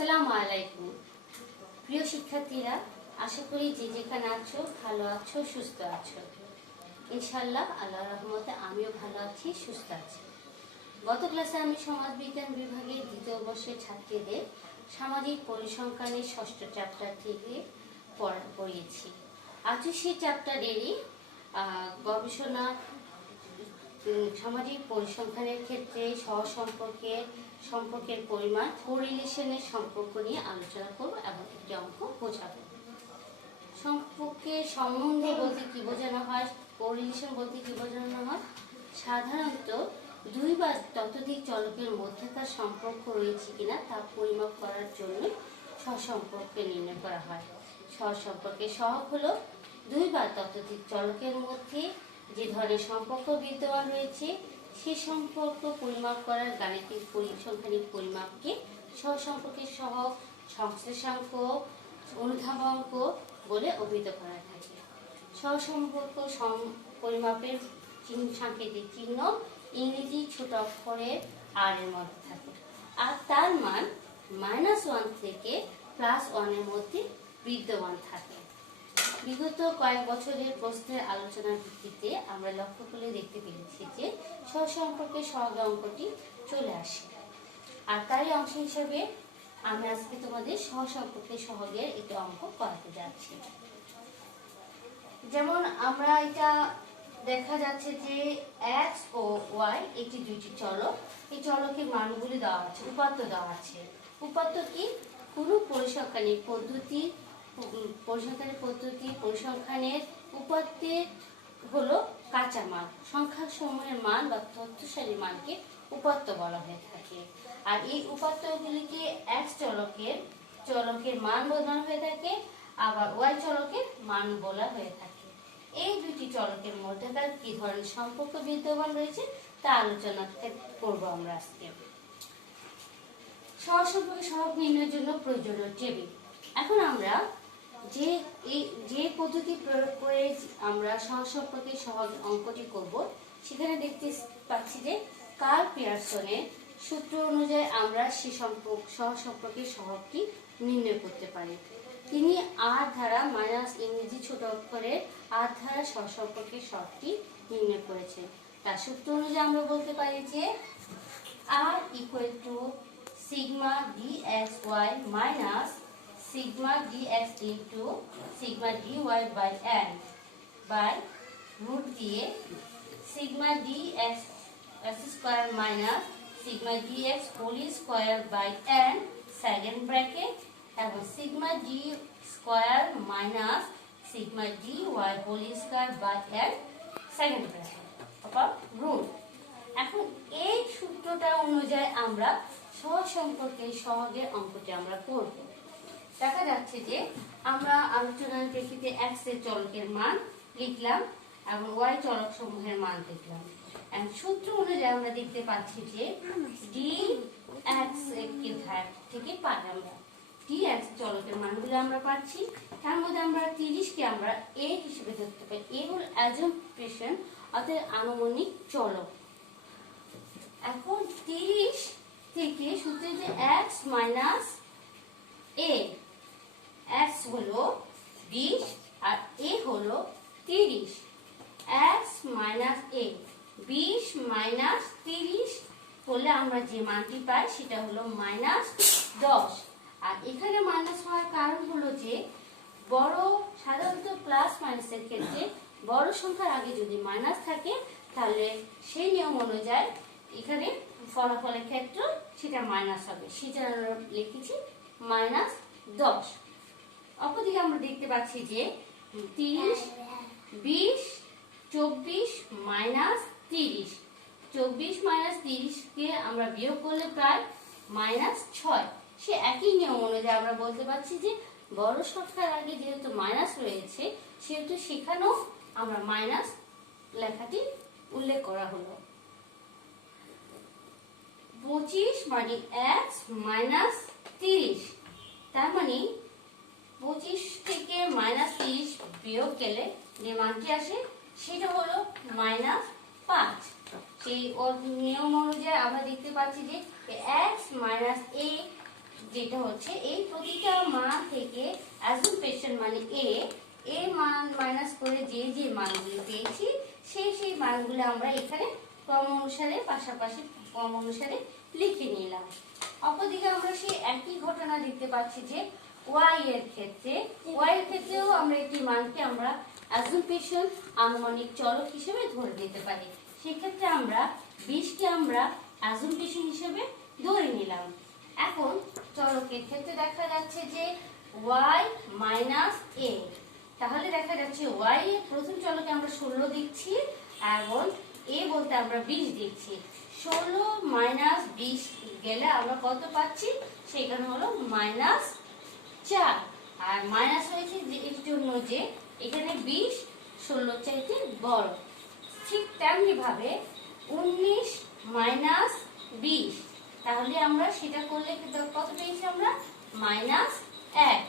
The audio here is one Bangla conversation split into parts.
আসসালামু আলাইকুম প্রিয় শিক্ষার্থীরা, আশা করি যে যেখানে আছো ভালো আছো, সুস্থ আছো। ইনশাআল্লাহ আল্লাহর রহমতে আমিও ভালো আছি, সুস্থ আছি। গত ক্লাসে আমি সমাজ বিজ্ঞান বিভাগের দ্বিতীয় বর্ষের ছাত্রীদের সামাজিক পরিসংখ্যানের ষষ্ঠ চ্যাপ্টার থেকে পড়িয়েছি। আজও সেই চ্যাপ্টারেরই গবেষণা সামাজিক পরিসংখ্যানের ক্ষেত্রে সম্পর্কের পরিমাণ কোরিলেশনের সম্পর্ক নিয়ে আলোচনা করব এবং একটি অঙ্ক বোঝাবো। সম্পর্কের সম্বন্ধ বলতে কি বোঝানো হয়, কোরিলেশন বলতে কি বোঝানো হয়? সাধারণত দুই বা ততোধিক চলকের মধ্যকার সম্পর্ক রয়েছে কিনা তা পরিমাপ করার জন্য সহসম্পর্কে নির্ণয় করা হয়। সহসম্পর্কের সহগ হলো দুই বা ততোধিক চলকের মধ্যে যে ধরনের সম্পর্ক বিদ্যমান রয়েছে সে সম্পর্ক পরিমাপ করার গাণিতিক পরিসংখ্যানিক পরিমাপকে সহসম্পর্কের সহগ, সংশ্লেষাঙ্ক, অনুধাবনাঙ্ক বলে অভিহিত করা থাকে। সহসম্পর্ক পরিমাপের সাংকেতিক চিহ্ন ইংরেজি ছোট অক্ষরে আর এর মধ্যে থাকে, আর তার মান -1 থেকে +1 এর মধ্যে বিদ্যমান থাকে। বিগত কয়েক বছরের প্রশ্নের আলোচনার ভিত্তিতে আমরা লক্ষ্য করে দেখতে পেরেছি যে সহসম্পর্কের সহগ অঙ্কটি চলে আসে, আর তারই অংশ হিসেবে আমি আজকে তোমাদের সহসম্পর্কের সহগের একটি অঙ্ক করাতে যাচ্ছি। যেমন আমরা এটা দেখা যাচ্ছে যে x ও y একটি দুইটি চলক, এই চলকের মানগুলি দেওয়া আছে, উপাত্ত দেওয়া আছে। উপাত্ত কি? কোনো পরিসংখ্যানিক পরিসংখ্যানের উপাত্তের হলো কাঁচামাল, সংখ্যাসমূহের মান বা তথ্যশালী মানকে উপাত্ত বলা হয়ে থাকে। আর এই উপাত্তগুলিকে x চলকের মান বোঝানো হয়ে থাকে, আবার y চলকের মান বলা হয়ে থাকে। এই দুটি চলকের মধ্যে কি ধরনের সম্পর্ক বিদ্যমান রয়েছে তা আলোচনা করব আমরা আজকে। সহসম্পর্কের সহগ নির্ণয়ের জন্য প্রয়োজনীয় টেবিল। এখন আমরা যে পদ্ধতি প্রয়োগ করে আমরা সহসম্পর্কের সহগ অঙ্কটি করব, সেখানে দেখতে পাচ্ছি যে কার্ল পিয়ারসনের সূত্র অনুযায়ী আমরা সে সহসম্পর্কের সহগটি নির্ণয় করতে পারি। তিনি আর ধারা ইংরেজি ছোট অক্ষরের আর ধারা সহসম্পর্কের সহগটি নির্ণয় করেছেন। তার সূত্র অনুযায়ী আমরা বলতে পারি যে r = sigma dxy minus sigma dx into sigma dy by n by root দিয়ে sigma dx square minus sigma dx whole square by n second bracket এবং sigma d square minus sigma dy whole square by n second bracket অথবা রুট। এখন এই সূত্রটা অনুযায়ী আমরা সহসম্পর্কের সহগের অঙ্কটি আমরা করব। দেখা যাচ্ছে যে আমরা আলোচনার প্রেক্ষিতে x এর চলকের মান লিখলাম এবং y চলক সমূহের মান লিখলাম। সূত্র অনুযায়ী আমরা দেখতে পাচ্ছি যে dx থেকে পাই আমরা dx চলকের মানগুলো আমরা পাচ্ছি। তার মধ্যে আমরা 30 কে আমরা a হিসেবে ধরতে পারি। a হল অ্যাজাম্পশন অর্থাৎ আনুমানিক চলক। এখন 30 থেকে সূত্রে যে x মাইনাস a, x হলো 20 আর a হলো 30। x মাইনাস a 20 মাইনাস 30 হলে আমরা যে মানটি পাই সেটা হলো -10। আর এখানে মাইনাস হওয়ার কারণ হলো যে সাধারণত প্লাস মাইনাসের ক্ষেত্রে বড় সংখ্যার আগে যদি মাইনাস থাকে তাহলে সেই নিয়ম অনুযায়ী এখানে ফলাফলের ক্ষেত্রে সেটা মাইনাস হবে, সেটা আমরা লিখেছি -10। অপরদিকে আমরা দেখতে পাচ্ছি যে 30 20 24 -30, 24 -30 কে আমরা বিয়োগ করলে প্রায় -6। সে একই নিয়ম অনুযায়ী আমরা বলতে পারছি যে বড় সংখ্যার আগে যেহেতু মাইনাস রয়েছে সেহেতু সেখানেও আমরা মাইনাস লেখাটি উল্লেখ করা হলো। 25 মানে x মাইনাস 30, তার মানে 25 থেকে -30 বিয়োগ গেলে যে মানটি আসে সেটা হলো -5। সেই নিয়ম অনুযায়ী আমরা দেখতে পাচ্ছি যে x মাইনাস a যেটা হচ্ছে এই প্রতিটা মান থেকে অ্যাজুম্পশন মানে এ মান মাইনাস করে যে মানগুলো পেয়েছি সেই মানগুলো আমরা এখানে ক্রম অনুসারে পাশাপাশি ক্রম অনুসারে লিখে নিলাম। অপরদিকে আমরা সেই একই ঘটনা দেখতে পাচ্ছি যে y এর ক্ষেত্রেও আমরা একটি মানকে আমরা অ্যাজুম্পশন আনুমানিক চলক হিসেবে ধরে নিতে পারি। সেক্ষেত্রে আমরা 20 কে আমরা অ্যাজুম্পশন হিসেবে ধরে নিলাম। এখন চলকের ক্ষেত্রে দেখা যাচ্ছে যে y মাইনাস a, তাহলে দেখা যাচ্ছে y এর প্রথম চলকে আমরা 16 দিচ্ছি এবং a বলতে আমরা 20 দিচ্ছি। 16 মাইনাস 20 গেলে আমরা কত পাচ্ছি? সেখানে হলো মাইনাস 4। আর মাইনাস হয়েছে যে এর জন্য যে এখানে 20 16 চাইতে বড়। ঠিক তেমনি ভাবে 19 মাইনাস 20, তাহলে আমরা সেটা করলে কত পেয়েছি? আমরা মাইনাস 1।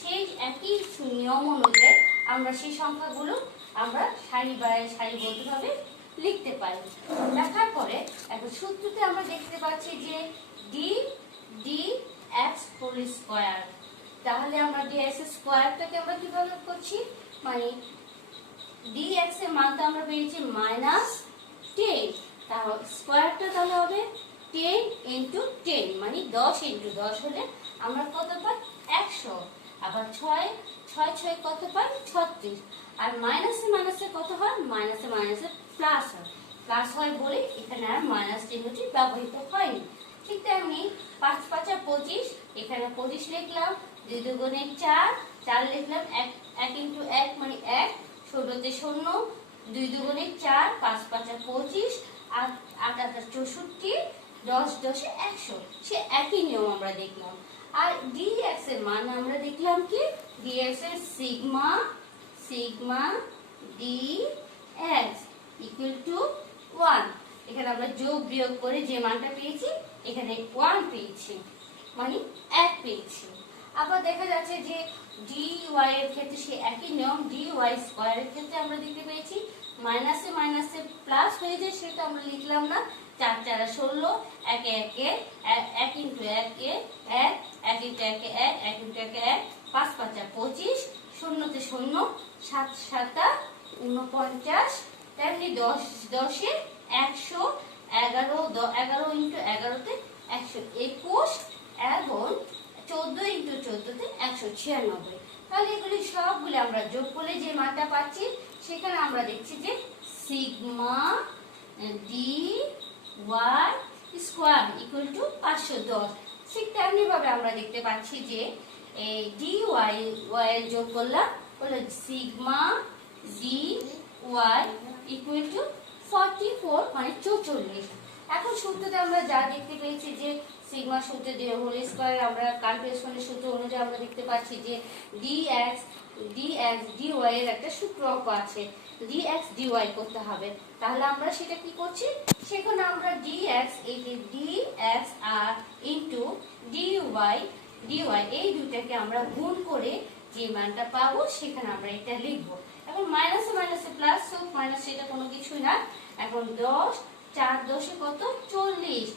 সেই একই নিয়ম অনুযায়ী আমরা সেই সংখ্যাগুলো আমরা সারিবদ্ধভাবে লিখতে পারি। লেখার পরে এখন সূত্রতে আমরা দেখতে পাচ্ছি যে dx হোল স্কয়ার, তাহলে আমরা dx স্কয়ারটাকে আমরা কিভাবে করছি? মানে dx এর মানটা আমরা পেয়েছি মাইনাস 10, তাহলে স্কয়ারটা তাহলে হবে 10 ইনটু 10, মানে 10 ইনটু 10 হলে আমরা কত পাই? 100। আবার 6 কত পাই? 36। আর মাইনাসে কত হয়? মাইনাসে প্লাস হয়। প্লাস হয় বলে এখানে আর মাইনাস চিহ্নটি ব্যবহৃত হয়নি। ঠিক তেমনি 5 5 25, এখানে 25 লিখলাম, 2 দুগুণে 4 লিখলাম, 1 ইনটু 1 মানে 1, ষোলোতে 0, 2 দুগুণে 4, 5 5 25, 8 8 64, 10 10 100। সে একই নিয়ম আমরা দেখলাম। আর dx এর মান আমরা দেখলাম কি? dx এর সিগমা dx ইকুয়াল টু 1। এখানে আমরা যোগ বিয়োগ করে যে মানটা পেয়েছি এখানে 1 পেয়েছি, মানে 1 পেয়েছি। আবার দেখা যাচ্ছে যে dy এর ক্ষেত্রে সে একই নিয়ম, dy স্কয়ারের ক্ষেত্রে আমরা দেখতে পেয়েছি মাইনাসে প্লাস হয়ে যায়, সেটা আমরা লিখলাম না। 4 4 16, 1 1 1 ইনটু 1 1 1 ইনটু 1 1 1 ইনটু 1 1, 5 5 25, 0তে 0, 7 7 49, তেমনি 10 10 100, 11 ইনটু 11তে 121 এবং 14 ইনটু 14তে 196। তাহলে এগুলি সবগুলো আমরা যোগ করলে যে মানটা পাচ্ছি সেখানে আমরা দেখছি যে sigma d y square equal to 510। ঠিক তেমনি ভাবে আমরা দেখতে পাচ্ছি যে ডি ওয়াই এর যোগ করলাম হলো sigma d y equal to 44, মানে 44। এখন সূত্রতে আমরা যা দেখতে পেয়েছি যে সিগমা সূত্রে যে হোল স্কয়ার আমরা ক্যালকুলেশনের সূত্র অনুযায়ী আমরা দেখতে পাচ্ছি যে dx dy এর একটা সূত্র অঙ্ক আছে, dx dy করতে হবে। তাহলে আমরা সেটা কি করছি? সেখানে আমরা dx আর ইনটু dy এই দুটাকে আমরা গুণ করে যে মানটা পাবো সেখানে আমরা এটা লিখবো। এখন মাইনাসে প্লাস, সো মাইনাস সেটা কোনো কিছু না। এখন 10 4 10 কত? 40,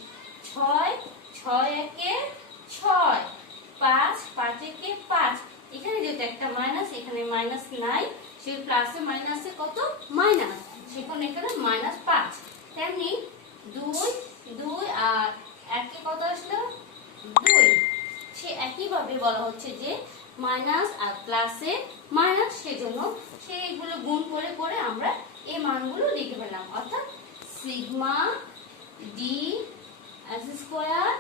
6 6 1 6, 5 5 1 5। এখানে যেটা একটা মাইনাস, এখানে মাইনাস নাই, সেই প্লাসে মাইনাসে কত? মাইনাস, সেখানে এখানে মাইনাস 5। তেমনি 2 আর 1 কত আসলো? 2। সে একইভাবে বলা হচ্ছে যে মাইনাস আর প্লাসে মাইনাস, সেজন্য সেইগুলো গুণ করে করে আমরা এই মানগুলো লিখে পেলাম। অর্থাৎ sigma d square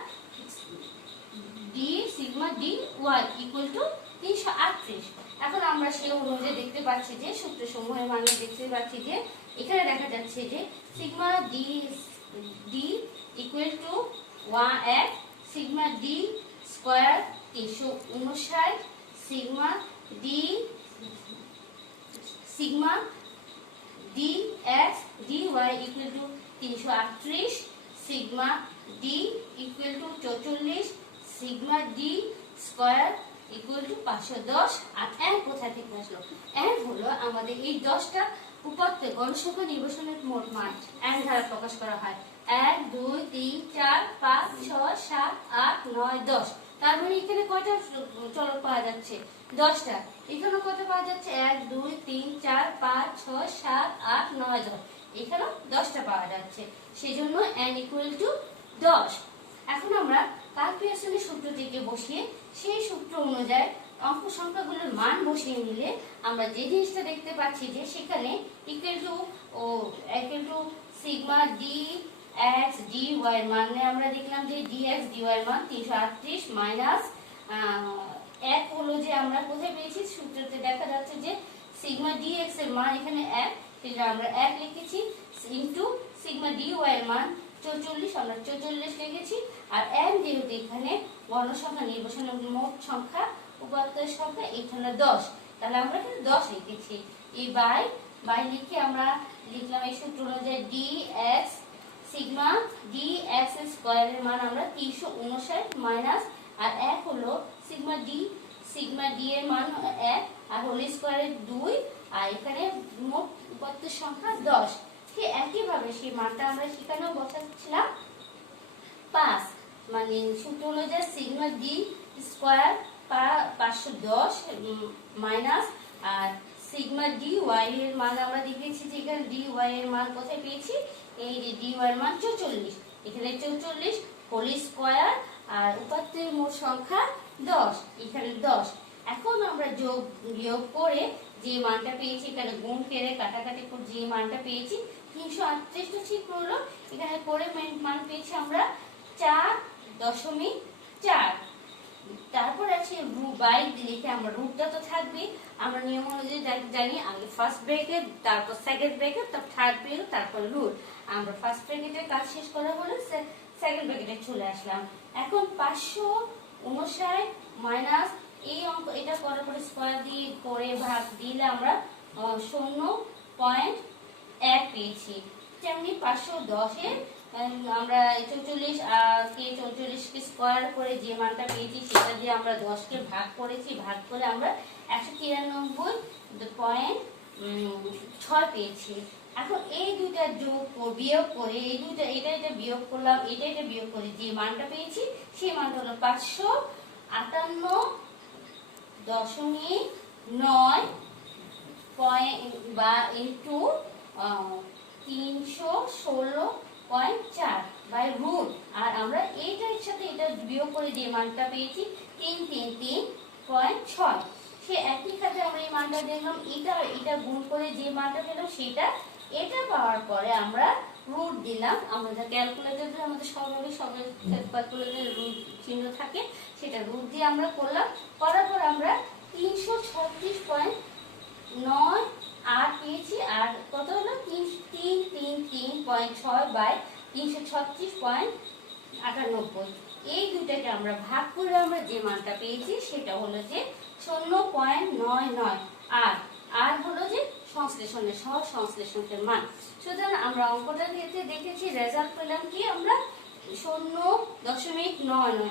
sigma d y equal to 338। এখন আমরা সেই অনুযায়ী দেখতে পাচ্ছি যে সূত্র সমূহের মানে দেখতে পাচ্ছি যে এখানে দেখা যাচ্ছে যে sigma d equal to 1 sigma d square 359, sigma d x d y equal to 338, sigma d equal to 44, sigma d square equal to 510। আর n কোথা থেকে আসলো? n হলো আমাদের এই 10টা উপাত্তে গণসংখ্যা নির্বাচনের মোট মান n দ্বারা প্রকাশ করা হয়। 1 2 3 4 5 6 7 8 9 10। তার মানে এখানে কয়টা চলক পাওয়া যাচ্ছে? 10টা। এখানে কত পাওয়া যাচ্ছে? 1 2 3 4 5 6 7 8 9 10। এখানেও 10টা পাওয়া যাচ্ছে, সেজন্য n = 10। এখন আমরা কার্ল পিয়ারসনের সূত্রটিকে বসিয়ে সেই সূত্র অনুযায়ী অঙ্ক সংখ্যাগুলোর মান বসিয়ে নিলে আমরা যে জিনিসটা দেখতে পাচ্ছি যে সেখানে equal to sigma d x d y এর মানে আমরা দেখলাম যে ডি এক্স ডি ওয়াই এর মান 338 মাইনাস 1 হলো যে আমরা কোথায় পেয়েছি সূত্রতে দেখা যাচ্ছে যে সিগমা ডি এক্স এর মান এখানে 1, সেটা আমরা 1 লিখেছি, ইনটু সিগমা ডি ওয়াই এর মান 44 আমরা 44 লিখেছি। আর n যেহেতু এখানে গণসংখ্যা নির্বাচনের মোট সংখ্যা উপাত্তের সংখ্যা এখানে 10, তাহলে আমরা এখানে 10 লিখেছি। এই বাই লিখে আমরা লিখলাম এই সূত্র অনুযায়ী D x sigma d x square এর মান আমরা 359 মাইনাস আর 1 হলো সিগমা ডি এর মান 1 আর হোল স্কয়ারের 2 আর এখানে মোট উপাত্তের সংখ্যা 10। ঠিক একইভাবে সেই মানটা আমরা সেখানেও বসাচ্ছিলাম 5, মানে সূত্র অনুযায়ী সিগমা ডি স্কয়ার 510 মাইনাস আর সিগমা ডি ওয়াই এর মান আমরা দেখেছি যে এখানে ডি ওয়াই এর মান কোথায় পেয়েছি, এই যে ডি ওয়াই এর মান 44, এখানে 44 হোল স্কয়ার আর উপাত্তের মোট সংখ্যা 10, এখানে 10। এখন আমরা বিয়োগ করে যে মানটা পেয়েছি এখানে গুণ করে কাটাকাটি করে যে মানটা পেয়েছি 338 টা ঠিক হলো, এখানে করে মান পেয়েছি আমরা 4.4। তারপর আছে বাই লিখে আমরা রুটটা তো থাকবে, আমরা নিয়ম অনুযায়ী জানি আগে ফার্স্ট ব্র্যাকেট তারপর সেকেন্ড ব্র্যাকেট তারপর থার্ড ব্র্যাকেট তারপর রুট। আমরা ফার্স্ট ব্র্যাকেটের কাজ শেষ করা হলো, সেকেন্ড ব্র্যাকেটে চলে আসলাম। এখন 559 মাইনাস এই অঙ্ক এটা করার পরে স্কয়ার দিয়ে করে ভাগ দিলে আমরা 0.1 পেয়েছি। তেমনি 510 এর আমরা 44 কে 44 কে স্কয়ার করে যে মানটা পেয়েছি সেটা দিয়ে আমরা 10 কে ভাগ করেছি, ভাগ করে আমরা 193.6 পেয়েছি। এখন এই দুইটা বিয়োগ করে এই দুইটা এটা বিয়োগ করলাম, এটা বিয়োগ করে যে মানটা পেয়েছি সেই মানটা হলো 558.9 বা ইনটু 316.4 বাই রুট। আর আমরা এইটার সাথে এটা বিয়োগ করে যে মানটা পেয়েছি 333.6, সে একই সাথে আমরা এই মানটা দেখলাম, এটা গুণ করে যে মানটা পেলাম সেটা এটা পাওয়ার পরে আমরা রুট দিলাম। আমাদের ক্যালকুলেটরে আমাদের সর্বনিম্ন সবাই ক্যালকুলেটরে রুট চিহ্ন থাকে, সেটা রুট দিয়ে আমরা করলাম, করার পর আমরা 336.9 পেয়েছি। আর কত হলো 333.6 বাই 336.98। এই দুটাকে আমরা ভাগ করে আমরা যে মানটা পেয়েছি সেটা হলো যে 0.99 আর হলো যে সংশ্লেষণের সহজ সংশ্লেষণের মান। সুতরাং আমরা অঙ্কটা দিতে দেখেছি রেজাল্ট পেলাম কি আমরা 0.99।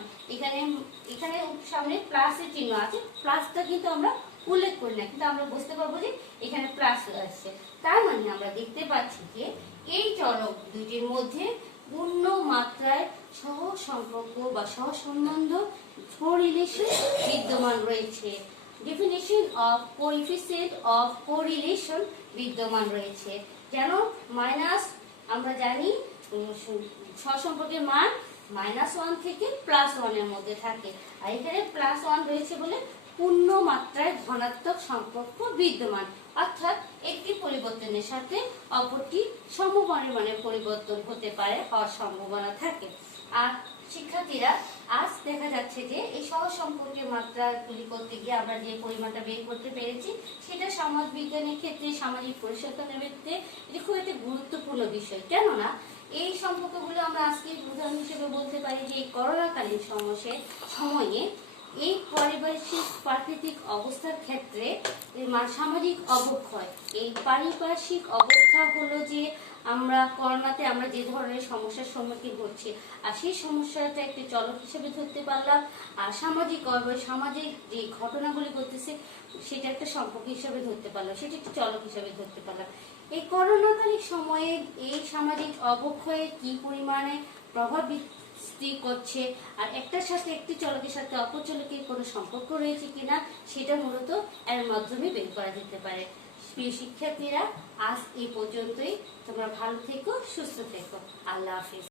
এখানে সামনে প্লাসের চিহ্ন আছে, প্লাসটা কিন্তু আমরা উল্লেখ করি না, কিন্তু আমরা বুঝতে পারবো যে এখানে প্লাস আসছে। তার মানে আমরা দেখতে পাচ্ছি যে এই চলক দুটির মধ্যে পূর্ণ মাত্রায় সহ সম্পর্ক বা সহ সম্বন্ধ কোরিলেশন বিদ্যমান রয়েছে। Definition of coefficient of correlation বিদ্যমান রয়েছে। যেন মাইনাস আমরা জানি সহসম্পর্কের মান -1 থেকে +1 এর মধ্যে থাকে, আর এখানে +1 রয়েছে বলে পূর্ণ মাত্রায় ধনাত্মক সম্পর্ক বিদ্যমান, অর্থাৎ একটি পরিবর্তনের সাথে অপরটি সমপরিমাণে পরিবর্তন হতে পারে, হওয়ার সম্ভাবনা থাকে। আর শিক্ষার্থীরা আজ দেখা যাচ্ছে যে এই সহজ সম্পর্কের মাত্রাগুলি করতে গিয়ে আমরা যে পরিমাণটা বের করতে পেরেছি সেটা সমাজ বিজ্ঞানের ক্ষেত্রে, সামাজিক পরিসংখ্যানের ক্ষেত্রে এটি খুব একটি গুরুত্বপূর্ণ বিষয়। কেননা এই সম্পর্কগুলো আমরা আজকে উদাহরণ হিসেবে বলতে পারি যে করোনাকালীন সময়ে এই পারিপার্শ্বিক প্রাকৃতিক অবস্থার ক্ষেত্রে সামাজিক অবক্ষয়, এই পারিপার্শ্বিক অবস্থা হলো যে আমরা করোনাতে আমরা যে ধরনের সমস্যার সম্মুখীন হচ্ছি, আর সেই সমস্যাটা একটি চলক হিসেবে ধরতে পারলাম, আর সামাজিক যে ঘটনাগুলি ঘটতেছে সেটা একটা সম্পর্ক হিসেবে ধরতে পারলাম, সেটা একটি চলক হিসেবে ধরতে পারলাম। এই করোনাকালীন সময়ে এই সামাজিক অবক্ষয়ে কি পরিমাণে প্রভাব স্থির করছে, আর একটার সাথে একটি চলকের সাথে অপর চলকের কোনো সম্পর্ক রয়েছে কিনা সেটা মূলত এর মাধ্যমে বের করা যেতে পারে। প্রিয় শিক্ষার্থীরা, আজ এই পর্যন্তই। তোমরা ভালো থেকো, সুস্থ থেকো। আল্লাহ হাফিজ।